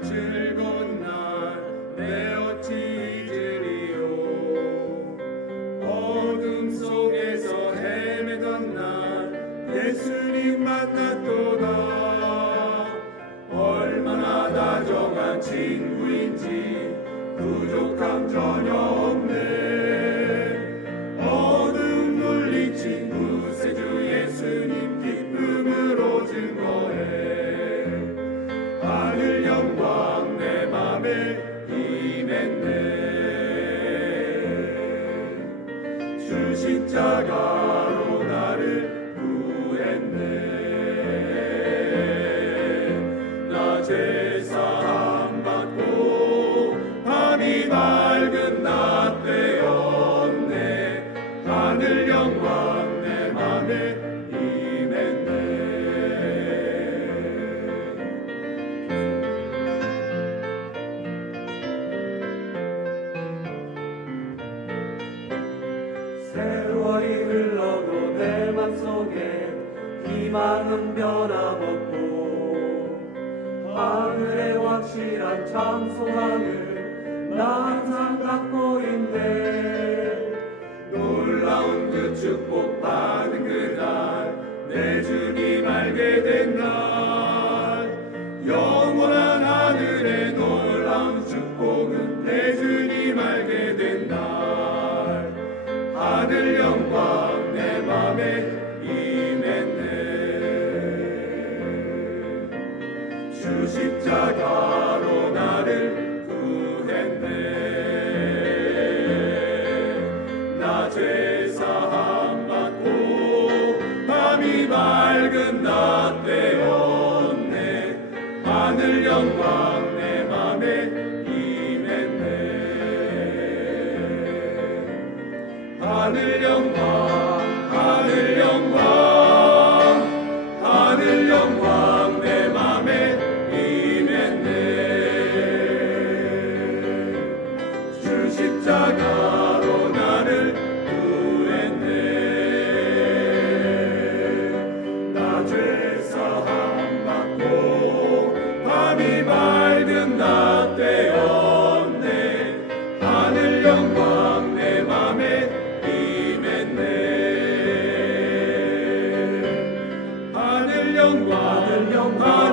Cię 주 십자가. 희망은 변함없고 하늘의 확실한 참 소망을 나 항상 갖고 있네. 놀라운 그 축복 받은 그날 내 주님 알게 된날 죄사함 받고 밤이 맑은 낮 되었네 하늘 영광 내 맘에 임했네 하늘 영광 하늘 영광 하늘 영광 내 맘에 임했네 주 십자가 your mind.